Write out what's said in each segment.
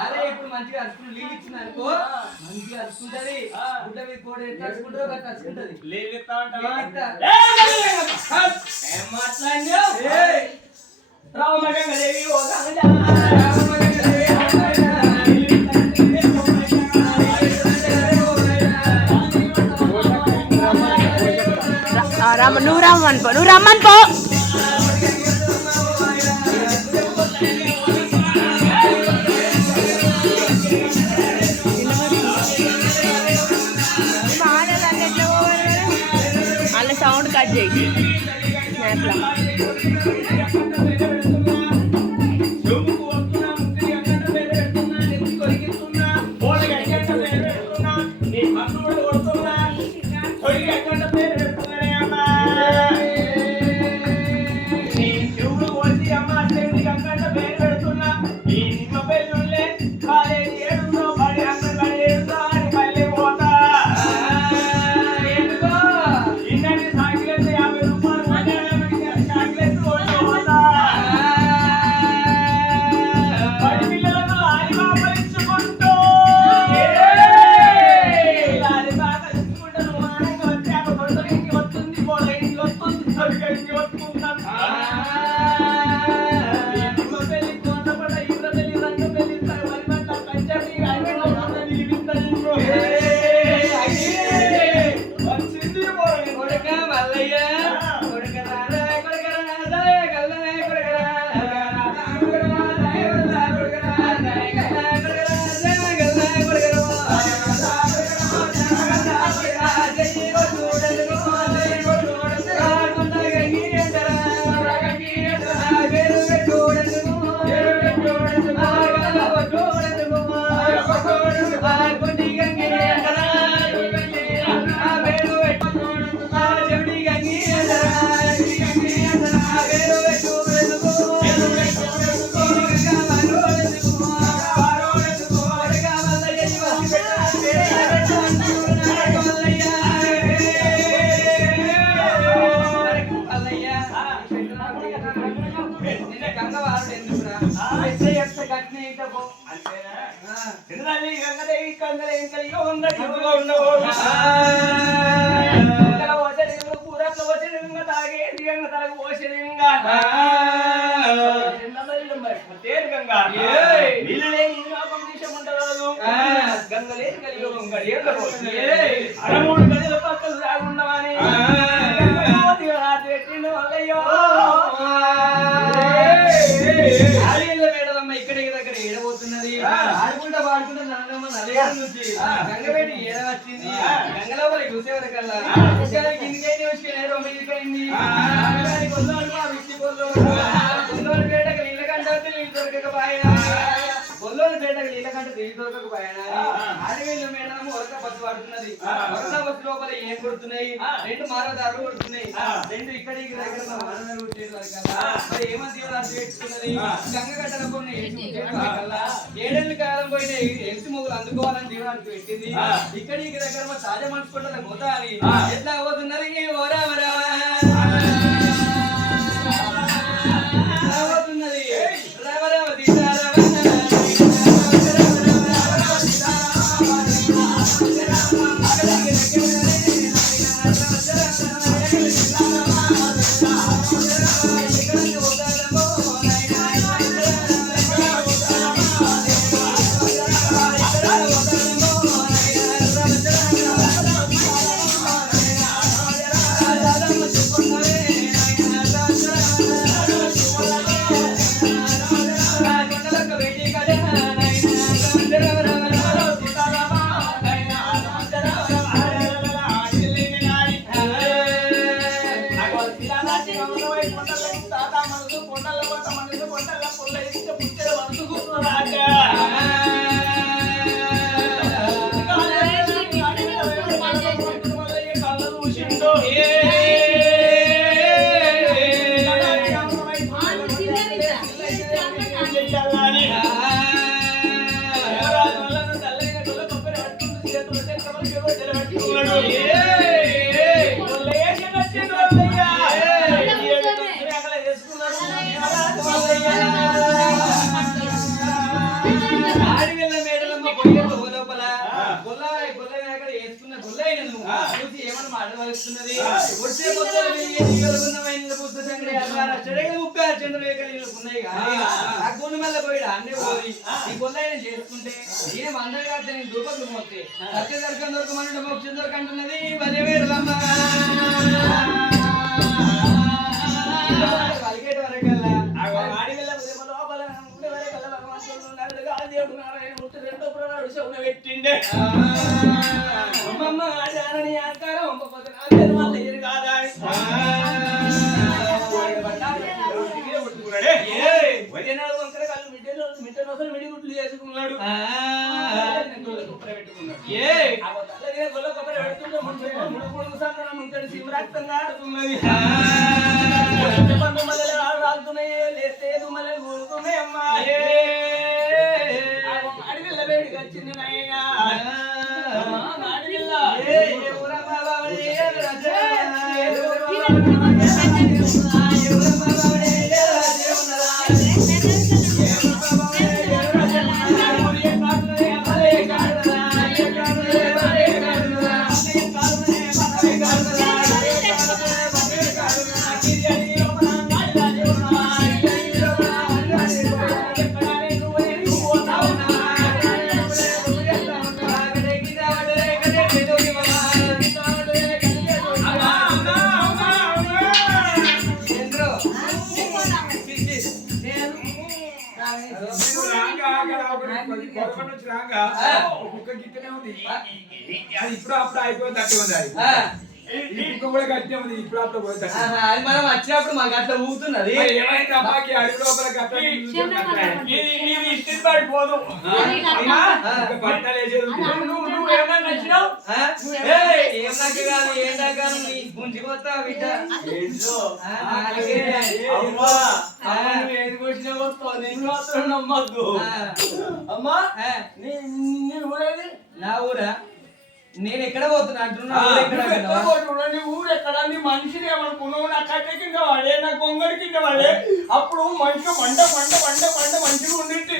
అదే ఇప్పుడు మంచిగా అరుచుకుని లీవ్ ఇచ్చింది అనుకో మంచిగా అరుచుకుంటది గుడ్డ మీద కోడి ఎట్లా అరుచుకుంటారో అట్లా అరుచుకుంటది. లీవ్ ఇస్తా రామగంగదేవి నువ్వు రమ్మని పో, నువ్వు రమ్మని పో. వాళ్ళ సౌండ్ కట్ చేయి స్నాప్లో. ఇక్కడికి దగ్గర ఏడబోతున్నది ఆడుకుంటా పాడుకుంటా నల్లమ్మ నుంచి గంగపేట ఏడ వచ్చింది గంగలోపల చూసే వరకల్లా కిందికైతే వచ్చి మీదికైంది కొల్లోని పేటకు నీళ్ళకంటే నీళ్ళు దొరకకపోయా కొల్లోని పేటకు నీళ్ళకంటే నీళ్ళు దొరకకపోయానా ఆడవేళ్ళు మేడం వరక బస్సు పడుతున్నది వరక బస్సు లోపల ఏం కొడుతున్నాయి రెండు మానవదారులు కొడుతున్నాయి రెండు ఇక్కడికి దగ్గర మానవదారులు కొట్టేది వరకల్లా మరి ఏమంది పెట్టుకున్నది గంగ గడ్డల కొన్ని ఏడేళ్ళ కాలం పోయిన ఎల్సి మొగులు అందుకోవాలని జీవనానికి పెట్టింది ఇక్కడికి దగ్గర మా తాజా మనసుకుంటున్న గోత అని ఎట్లా అవుతున్నది అవుతున్నది రామరావతి ఉన్నది వచ్చే పొద్దున ఈగలున్నమైన పుస్తక సంగడి అల్లార చెడగలు 36 చంద్రరేఖలు ఉన్నాయి కానీ ఆ గుండు మల్ల పోయిడా అన్నీ పోయి ఈ కొల్లైన చేసుకుంటే ఈయన మందర కాదు నేను దుర్పకు మోస్తే సత్య దర్శనం దొరకమని మోక్షం దొరకంటున్నది భలే వేరులమ్మ పలికేటి వరకల్లా ఆడి వెళ్ళ లోపల ఉండే వరకల్లా భగవంతుడు నడుగా దేవుడు నారాయణ మూర్తి రెండో ప్రవాడు శౌన పెట్టిండే అమ్మమ్మ ఆడారని ఆకారం ఒంపపోతే నాదేరు వాళ్ళ ఎరు కాదా వదినాడు వంకర కళ్ళు మిట్ట నోసలు మిడిగుడ్లు చేసుకున్నాడు శివరాక్తంగా ఆడుతున్నది రాలుతున్నాయి లేస్తే మళ్ళీ ఊరుతున్నాయి అమ్మా అడవిల్ల వేడికి వచ్చింది నయ్యగా అడవిల్ల అది ఇప్పుడు అప్పుడు అయిపోయింది అట్టే ఉంది అది ఇప్పుడు కూడా గట్టే ఉంది ఇప్పుడు అప్పుడు పోయింది అది మనం వచ్చినప్పుడు మాకు అట్లా ఊగుతున్నది ఏమైంది అమ్మాకి అడుగు లోపల పడిపోదు బట్టలు వేసేది నువ్వు ఏమన్నా నచ్చినావు ఏం నాకు కాదు ఏం దాకా గుంజిపోతా బిడ్డ ఏది కొట్టినా వస్తావు నేను మాత్రం నమ్మద్దు అమ్మా నీ ఊరేది నా ఊరా నేను ఎక్కడ పోతున్నా అంటున్నా ఊరు ఎక్కడ నీ మనిషిని ఏమనుకున్నావు నా కట్టె కింద వాడే నా కొంగడి కింద వాడే అప్పుడు మనిషి మంట మంచిగా ఉండింది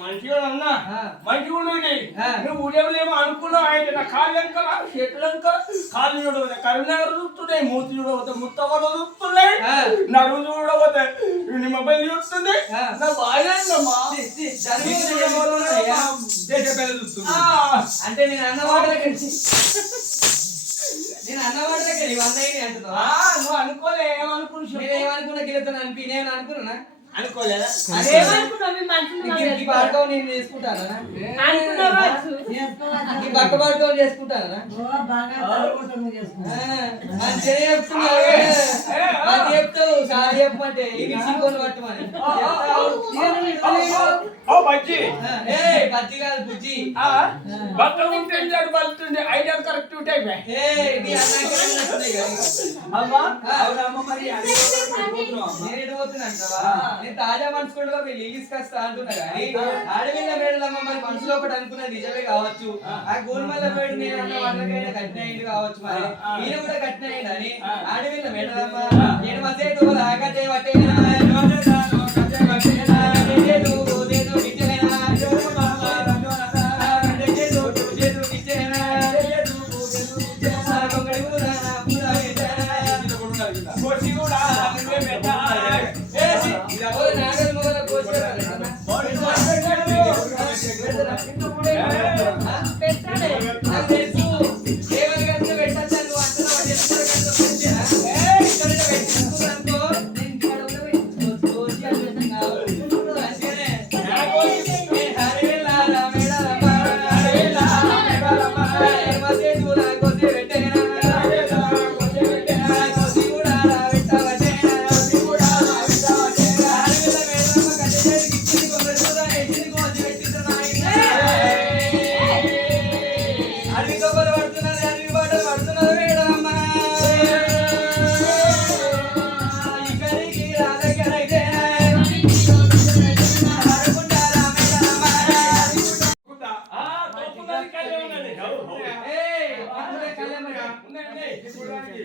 మంచిగా అన్నా మంచిగా ఉండి నువ్వు ఊరేమో అనుకున్నావు అయితే నా కాళ్ళు వెనకాల చేతులు వెనకాల కాళ్ళు చూడబోతే కరీంనగర్ చూస్తున్నాయి మూతి చూడబోతే ముత్తమ్మ చూస్తున్నాయి నడుము చూడబోతే నీ మొబైల్ చూస్తుంది నా బాగా అంటే నేను అన్నవాళ్ళ దగ్గర ఇవన్నీ అంటున్నా నువ్వు అనుకోలే ఏమనుకున్నా నేను ఏమనుకున్నా గిలుతాను అనిపి నేను అనుకున్నా అనుకోలేదా పాడుకోవు నేను చేసుకుంటానా ఈ పక్క పాడుకోవు చేసుకుంటానా చెప్తావు సార్ చెప్పమంటే ఇవి సింగోలు పట్టమని పచ్చి కాదు బుజ్జి బట్టలు ఉంటే బలుతుంది ఐడియా కరెక్ట్ ఉంటాయి నేను పోతున్నాంటావా నేను తాజా మనసుకుంటా తీసుకొస్తా అంటున్నా కానీ అడవిల మేడలమ్మ మరి మనసులో ఒకటి అనుకున్నది నిజమే కావచ్చు ఆ గోల్మల్ల మేడు నేను అన్న వాళ్ళకైనా కట్టిన అయింది కావచ్చు మరి మీరు కూడా కట్టిన అయిందని అడవిల మేడలమ్మ నేను మధ్య ఆకటే పట్టేనా గుర్రానికి.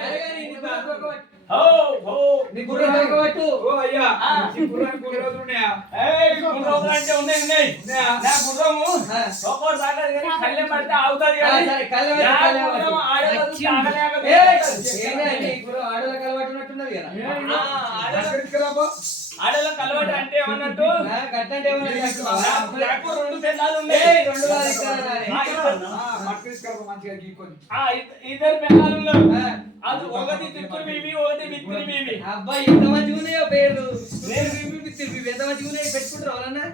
అరే కానీ నీ గుర్రం తోకబట్టు. హో హో నీ గుర్రం తోకబట్టు. ఓ అయ్యా ఈ గుర్రానికి 3 రోజులు ఉన్నాయా? ఏయ్ గుర్రం అంటే ఉన్నాయి ఉన్నాయా? నా గుర్రము ఆ. ఒక్కోటి తాగదు కానీ కళ్ళెం పడితే ఆగుతుంది ఆ, కానీ సరే కళ్ళ నా కళ్ళ గుర్రం ఆడేవాళ్ళు తాగలేక ఏంటంటే నీ గుర్రం ఆడోళ్ళకి అలవాటున్నట్టున్నది కదా ఆడేళ్ళకి అలవాటు అంటే ఏమన్నట్టు కట్టంటే ఏమన్నా నాకు 2 పెళ్ళాలు ఏయ్, ఉన్నాయి 2 కాదు ఇక్కడ నానే. మంచిగా గీక్కొని. ఇద్దరు పెళ్ళాలు ఉన్నారు ఆ. అది ఒకటి తిప్పురు బీబీ ఒకటి విత్తిరి బీబీ అబ్బా ఎంత మంచిగా ఉన్నాయో పేర్లు. నేను ఎంత మంచిగా ఉన్నాయి పెట్టుకుంటారు ఎవరన్నా?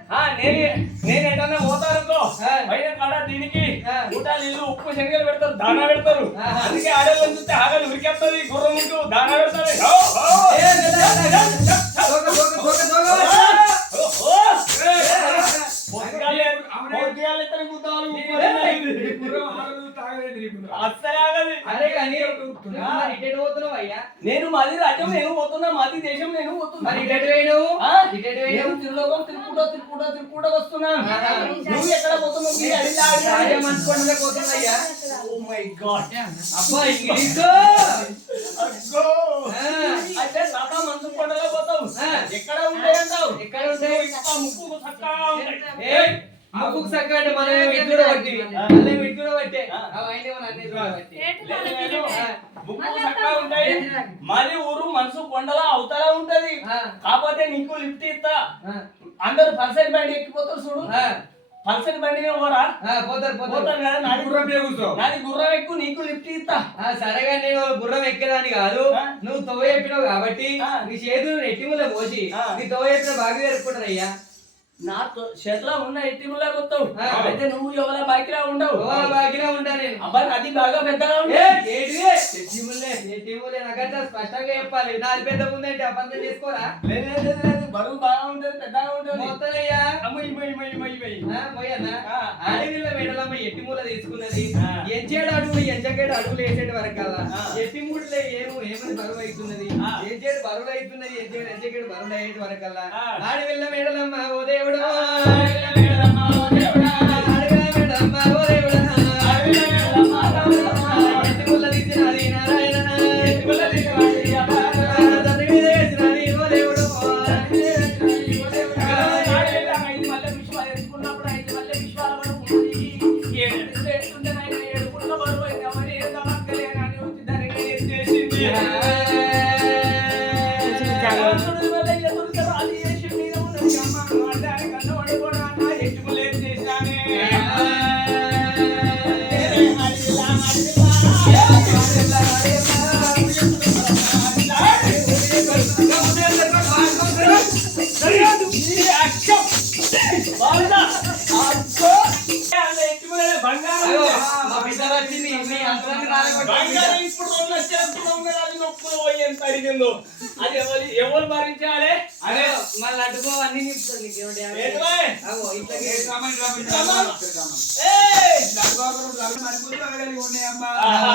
నేను ఎటన్నా పోతానుకో ఆ. పైన కాడ దీనికి ఆ. ఊట నీళ్ళు ఉప్పు శనగలు పెడతారు దానా పెడతారు ఆహా. అందుకే ఆడేళ్ళని చూస్తే ఆగలు ఉరికేస్తుంది గుర్రం ఉంటూ దానా పెడతారు ఓ, ఓ. ఏ, దోక, దోక, దోక, దోక. ఓ, ఓ. అవునే. పొద్దుగాల ఇతని గుద్దాలు నీ గుర్రం ఆడదు తాగలేదు నీ గుర్రం. అస్సలే ఆగదు అరే కానీ మరి ఇటెటు పోతున్నావు అయ్యా? నేను మాది రాజ్యం నేను పోతున్నా మాది దేశం నేను పోతున్నా మరి ఇటెటు పోయినావు? ఆ? ఇటెటు నేను పోయినావు? తిరులోకం తిరుక్కుంటూ వస్తున్నా ఆహా. నువ్వు ఎక్కడ పోతున్నావు నీ రాజ్యం మంచుకొండలే పోతున్నాయ్యా. ఓ మై గాడ్ అబ్బా ఇంగ్లీష్. అగ్గో ఆ. అంటే తాత మంచు కొండలో పోతావు ఆ. ఎక్కడ ఉంటాయి అంటావు ఎక్కడ ఉంటాయి? ఇంకా ముక్కు చక్కగా ఉంటాయి ఏయ్, ముక్కుకు సక్క అంటే మనం ఇటు కూడా పట్టి మళ్ళీ ఇటు కూడా పట్టే అవన్నీ మన అన్ని కూడా పట్టి. లేదు, ముక్కు చక్కగా ఉంటాయి మరి ఊరు మనసు కొండలా అవతల ఉంటది ఆ. కాకపోతే నీకు లిఫ్ట్ ఇస్తా ఆ. అందరు పల్సర్ బండి ఎక్కిపోతారు చూడు ఆ. పల్సర్ బండి మీద పోరా పోతారు పోతారు. పోతారు కదా నాది గుర్రం మీద కూర్చో. నాది గుర్రం ఎక్కువ నీకు లిఫ్ట్ ఇస్తా సరేగా నేను గుర్రం ఎక్కేదాన్ని కాదు. ఆ? నువ్వు తవ్వ చెప్పినావు కాబట్టి ఆ. నీ చేతులు ఎట్టిముల పోసి ఆ. నీ తవ్వ చెప్పిన బాగా జరుపుకుంటారయ్యా. నా చేతిలో ఉన్న ఎత్తిములా కొత్తావు ఆ. అయితే నువ్వు ఎవరి బాకిలా ఉండవు గోల బాగినా ఉంటా నేను. అబ్బా అది బాగా పెద్దగా ఏ, ఉంది ఏంటిది? ఎట్టిములే నాకంటే స్పష్టంగా చెప్పాలి. నాది పెద్ద ఉందంటే అబద్ధం చేసుకోరా? లేదు, లేదు, లేదు, బరువు బాగా ఉంటది పెద్దగా ఉంటది మొత్తలయ్యా. అమ్మాయి పోయన్నా ఆ. ఆడవిల్ల మెడలమ్మ ఎట్టిమూల తీసుకున్నది. ఆ. ఎంచేడు అడుగులు ఎంచకేడు అడుగులు వేసేటి వరకల్లా ఆ. ఎట్టిమూడులే ఏమని బరువు అవుతున్నది. ఆ. ఎంచేడు బరువులు అవుతున్నది ఎంచేడు ఎంచకేడు బరువులు అయ్యేటి వరకల్లా ఆ. ఆడవిల్ల మెడలమ్మ ఓ దేవుడు ఆడవిల్ల మెడలమ్మ ఓ దేవుడా. ఆడవిల్ల మెడలమ్మ ఓ దేవుడా. ఆడవిల్ల మెడలమ్మ ఓ దేవుడా. ఎట్టిమూల తీసినది నారాయణ. ఎత్తిముల తీసినది నారాయణ. తండ్రి మీద వేసినది ఓ దేవుడు. ఆడవిల్ల 5 మల్లె పుష్పాలు ఎత్తుకున్నప్పుడు 5 మల్లె పుష్పాల వరకు ఉంది. 7 అడుగులు ఎత్తుంటే నాయన 7 పుట్ల బరువు అయింది. అవన్నీ ఎంత మక్కలేనని వచ్చి దానికి ఎత్తేసింది. అయ్యో, మా బిడ్డ వచ్చింది నీ అంతరాన్ని రాలగొట్టి ఇప్పుడు ఎంత అడిగిందో అది ఎవరు భరించాలి అదే మళ్ళీ అడ్డుకో అన్ని నింపుతాడు నీకేమిటి ఏంటివాయ్? అగో ఇట్లా ఏ సామాన్ రామని సామాన్. సామాన్. ఏయ్! నడువాకులు నడుము మనుషులు అడగలిగి ఉన్నాయమ్మా. ఆహా!